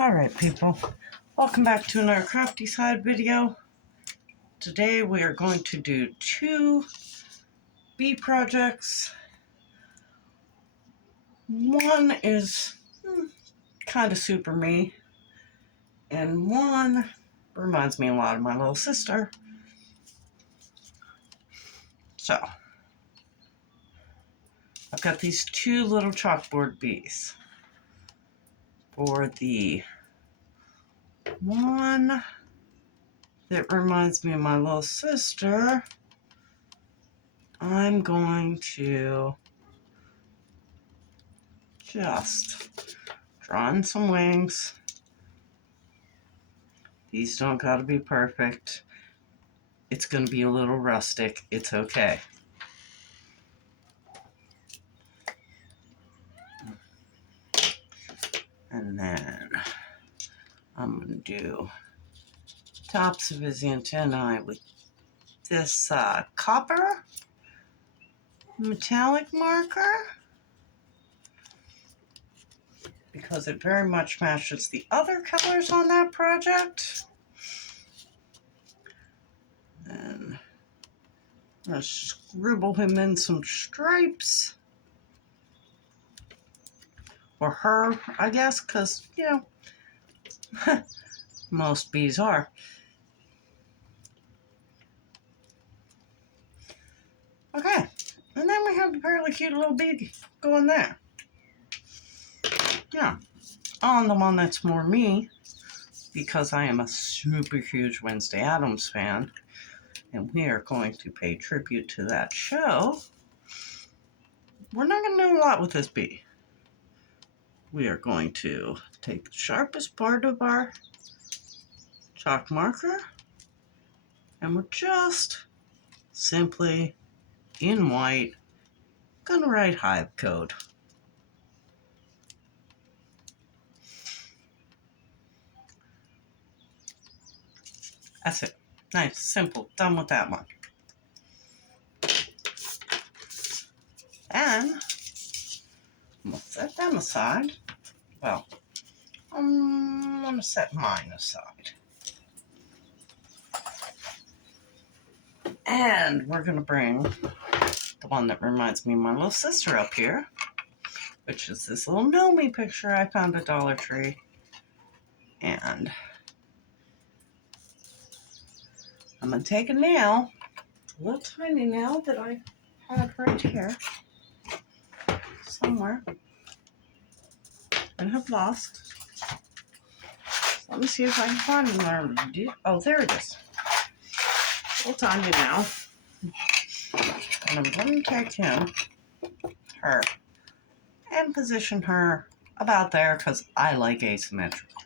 Alright people, welcome back to another Crafty Side video. Today we are going to do two bee projects. One is kind of super me, and one reminds me a lot of my little sister. So, I've got these two little chalkboard bees. For the one that reminds me of my little sister, I'm going to just draw in some wings. These don't gotta be perfect. It's gonna be a little rustic. It's okay. And then I'm gonna do tops of his antennae with this copper metallic marker, because it very much matches the other colors on that project. And I'll scribble him in some stripes. Or her, I guess, because, you know, most bees are. Okay, and then we have a fairly cute little bee going there. Yeah, on the one that's more me, because I am a super huge Wednesday Addams fan, and we are going to pay tribute to that show. We're not going to do a lot with this bee. We are going to take the sharpest part of our chalk marker, and we're just simply, in white, going to write hive code. That's it. Nice, simple, done with that one. And I'm going to set them aside. Well, I'm going to set mine aside. And we're going to bring the one that reminds me of my little sister up here, which is this little Nomi picture I found at Dollar Tree. And I'm going to take a nail, a little tiny nail that I had right here somewhere and have lost. So let me see if I can find it there. Oh, there it is. Little tiny nail. And I'm going to take her, and position her about there because I like asymmetrical.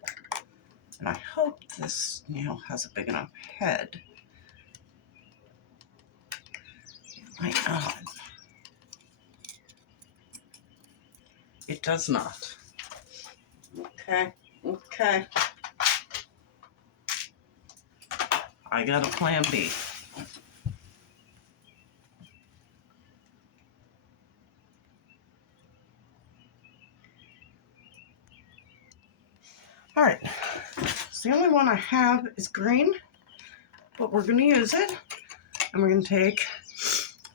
And I hope this nail has a big enough head. It might not. It does not. Okay. I got a plan B. Alright, so the only one I have is green, but we're going to use it, and we're going to take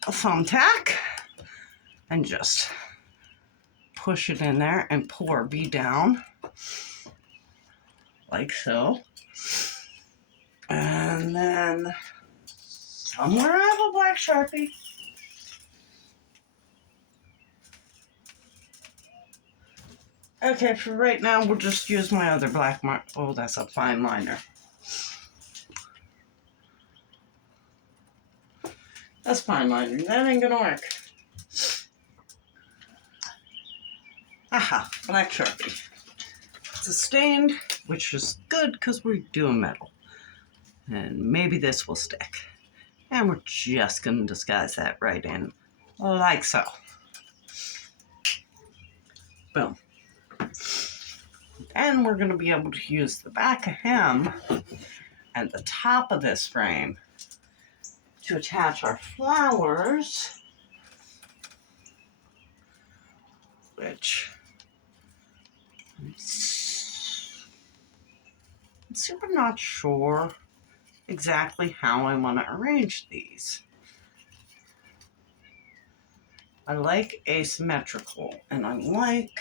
a thumbtack and just push it in there and pull our bee down, like so. And then somewhere I have a black Sharpie. Okay, for right now, we'll just use my other black mark. Oh, that's a fine liner. That's fine liner. That ain't gonna work. Aha, black Sharpie. It's a stained, which is good because we're doing metal. And maybe this will stick. And we're just gonna disguise that right in, like so. Boom. And we're going to be able to use the back of him and the top of this frame to attach our flowers, which I'm super not sure exactly how I want to arrange these. I like asymmetrical, and I like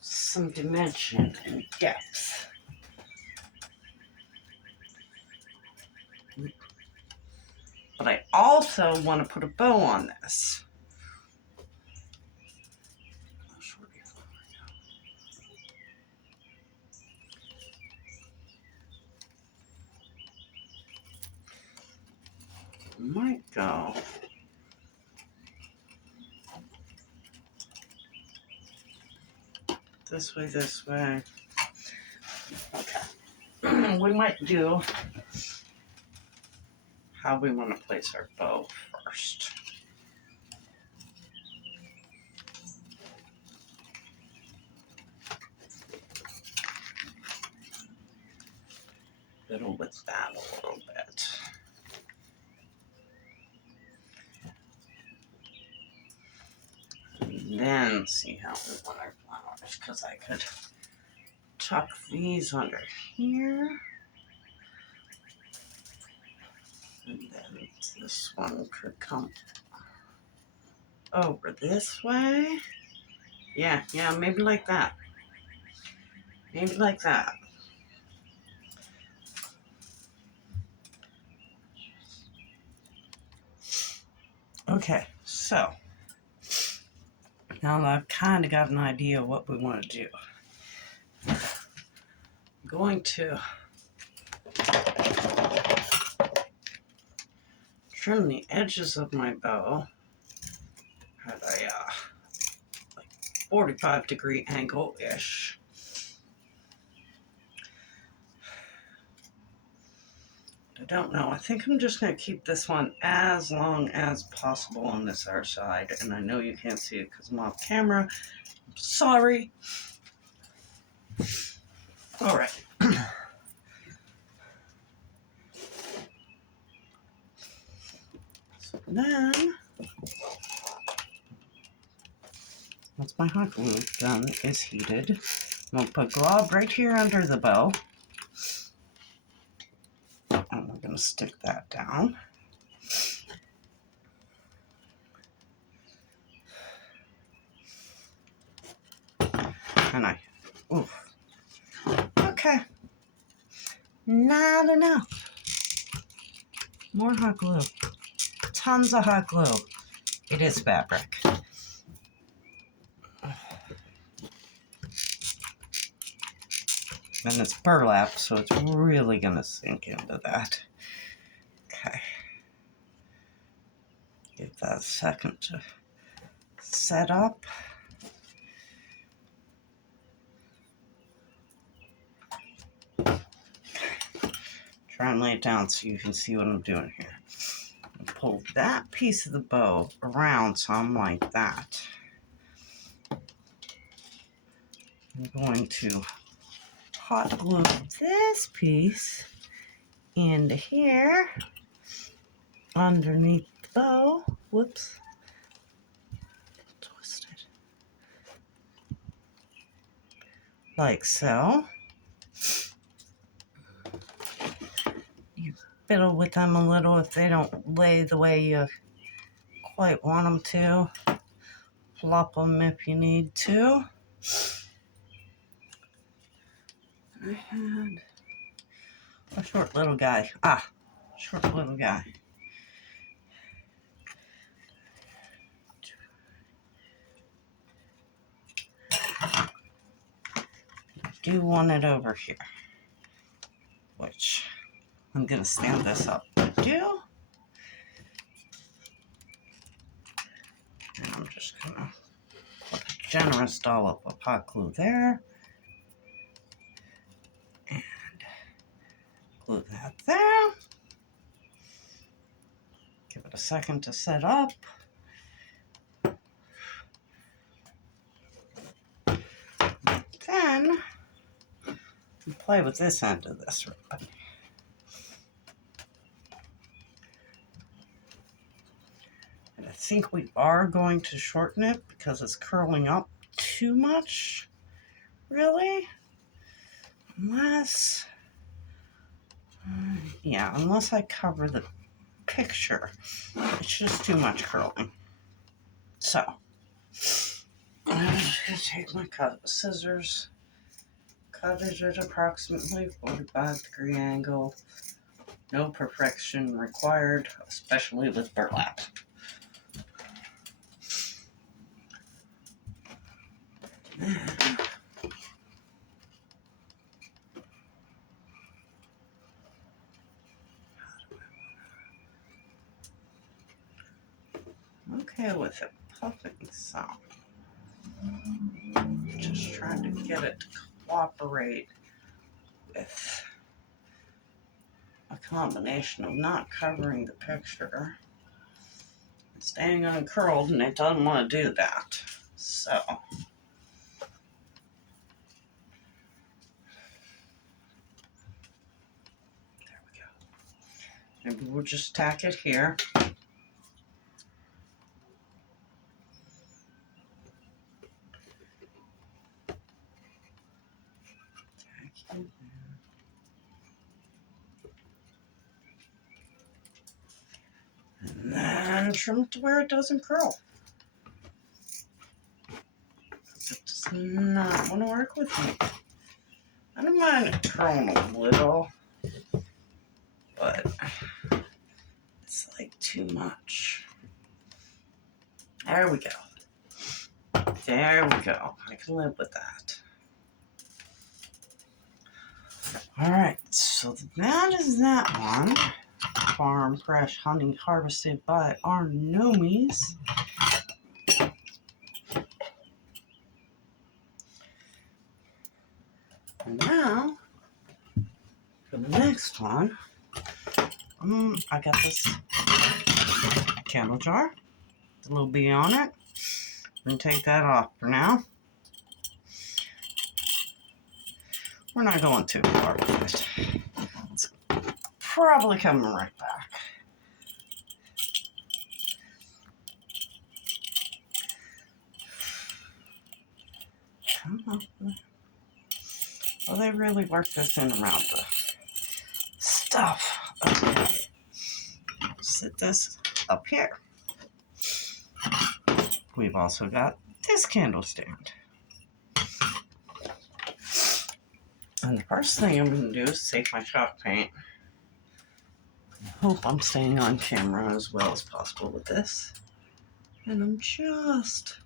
some dimension and depth. But I also want to put a bow on this. Might go this way. Okay. We might do how we want to place our bow first. Fiddle with that a little bit. And then see how we want our flowers, because I could tuck these under here. And then this one could come over this way. Yeah, maybe like that. Maybe like that. Okay, so now that I've kind of got an idea of what we want to do, I'm going to trim the edges of my bow at a like 45-degree angle-ish. I don't know. I think I'm just going to keep this one as long as possible on this other side. And I know you can't see it because I'm off camera. I'm sorry. All right. So then, once my hot glue gun is heated, I'm going to put glob right here under the bow. And we're going to stick that down. And okay. Not enough. More hot glue. Tons of hot glue. It is fabric. And it's burlap, so it's really going to sink into that. Okay. Give that a second to set up. Try and lay it down so you can see what I'm doing here. Pull that piece of the bow around some like that. I'm going to hot glue this piece into here underneath the bow. Whoops. Twisted. Like so. You fiddle with them a little if they don't lay the way you quite want them to. Flop them if you need to. I had a short little guy. Short little guy. I do want it over here, which I'm going to stand this up to do. And I'm just going to put a generous dollop of hot glue there. And glue that there. Give it a second to set up. Then play with this end of this ribbon. And I think we are going to shorten it because it's curling up too much, really. unless I cover the picture. It's just too much curling. So, I'm just going to take my scissors, cut it at approximately 45-degree angle. No perfection required, especially with burlap. Okay with it puffing some. Just trying to get it to cooperate with a combination of not covering the picture and staying uncurled, and it doesn't want to do that. So there we go. Maybe we'll just tack it here. And then trim it to where it doesn't curl. It does not want to work with me. I don't mind it curling a little, but it's like too much. There we go. There we go. I can live with that. Alright, so that is that one. Farm fresh honey harvested by our Nomies. And now, for the next one, I got this candle jar, with a little bee on it. I'm going to take that off for now. We're not going too far with it. It's probably coming right back. Come on. Well, they really work this in around the stuff. Okay. Sit this up here. We've also got this candle stand. And the first thing I'm going to do is take my chalk paint. I hope I'm staying on camera as well as possible with this. And I'm just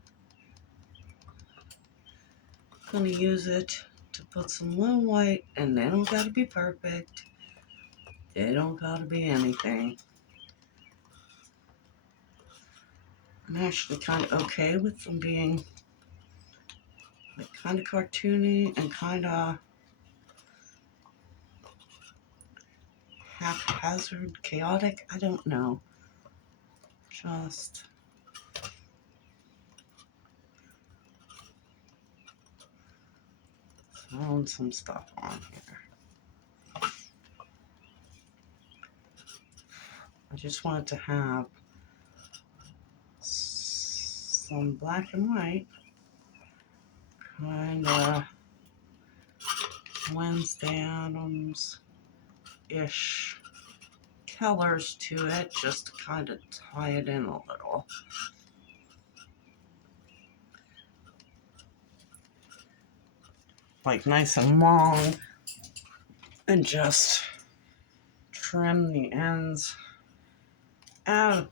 going to use it to put some little white, and they don't got to be perfect. They don't got to be anything. I'm actually kind of okay with them being like kind of cartoony and kind of haphazard, chaotic. I don't know. Just throwing some stuff on here. I just wanted to have some black and white, kind of Wednesday Addams-ish colors to it, just to kind of tie it in a little. Like nice and long, and just trim the ends at a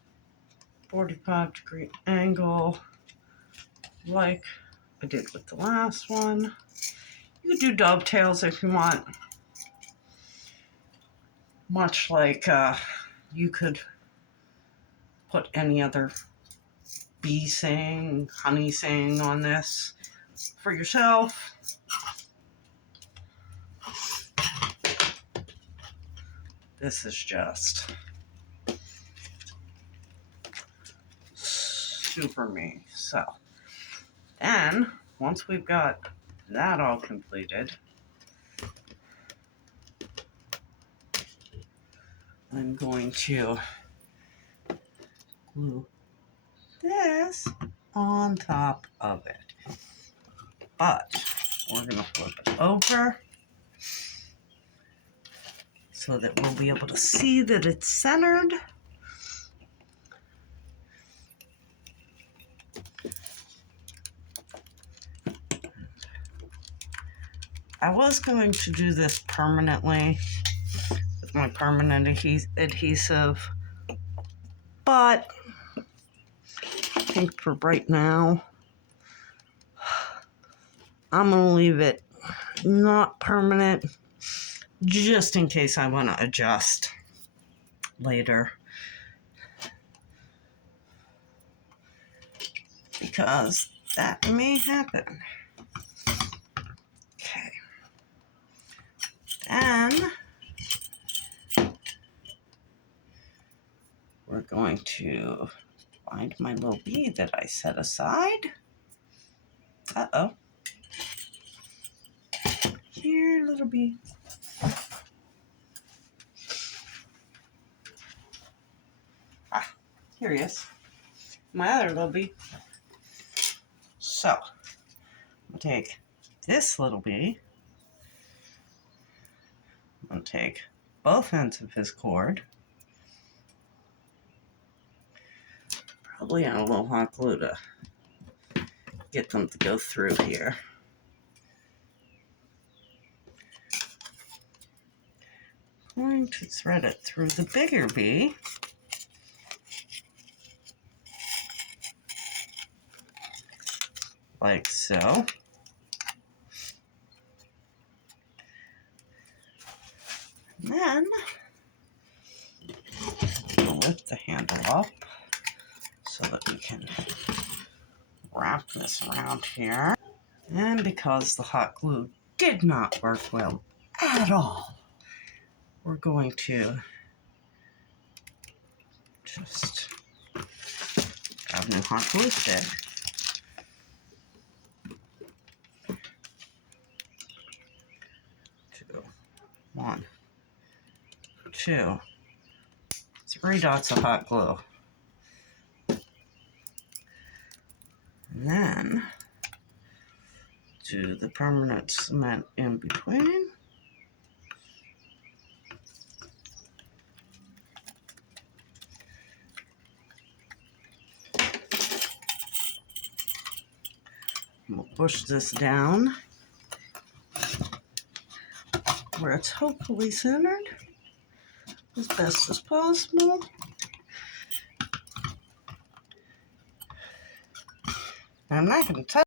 45-degree angle, like I did with the last one. You could do dovetails if you want, much like you could put any other bee saying, honey saying on this for yourself. This is just super me. So then, once we've got that all completed, I'm going to glue this on top of it. But we're going to flip it over so that we'll be able to see that it's centered. I was going to do this permanently with my permanent adhesive, but I think for right now, I'm going to leave it not permanent, just in case I want to adjust later. Because that may happen. Okay. Then we're going to find my little bead that I set aside. Uh-oh. Here, little bead. Ah, here he is. My other little bead. So, I'm going to take this little bead. I'm going to take both ends of his cord. Probably add a little hot glue to get them to go through here. I'm going to thread it through the bigger bee. Like so. And then we'll lift the handle up so that we can wrap this around here. And because the hot glue did not work well at all, we're going to just grab a new hot glue stick. 1, 2, 3 dots of hot glue. And then do the permanent cement in between. We'll push this down where it's hopefully centered as best as possible. I'm not going to touch